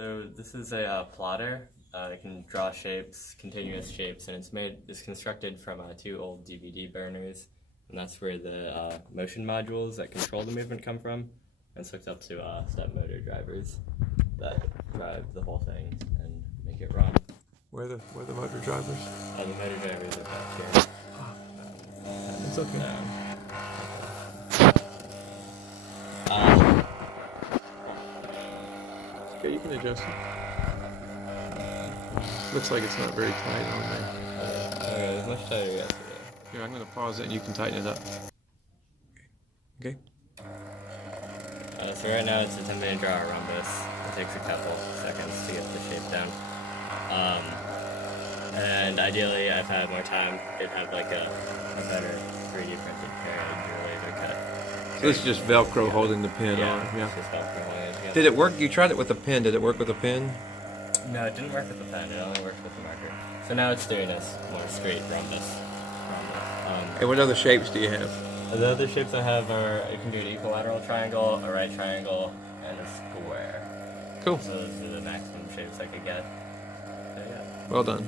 So this is a plotter. It can draw shapes, continuous shapes, and it's constructed from two old DVD burners, and that's where the motion modules that control the movement come from. And it's hooked up to step motor drivers that drive the whole thing and make it run. Where the motor drivers? The motor drivers are back here. It's okay. Okay, you can adjust it. Looks like it's not very tight on there. Okay, it was much tighter yesterday. Here, I'm going to pause it and you can tighten it up. Okay. So right now it's attempting to draw a rhombus. It takes a couple seconds to get the shape down. And ideally, if I had more time, it'd have like a better 3D printed carriage or laser cut. So this is just Velcro holding the pin on. Yeah, it's just Velcro holding it together. Did it work? You tried it with a pen. Did it work with a pen? No, it didn't work with the pen. It only worked with the marker. So now it's doing this more straight rhombus. And what other shapes do you have? The other shapes I have are, you can do an equilateral triangle, a right triangle, and a square. Cool. So those are the maximum shapes I could get. So yeah. Well done.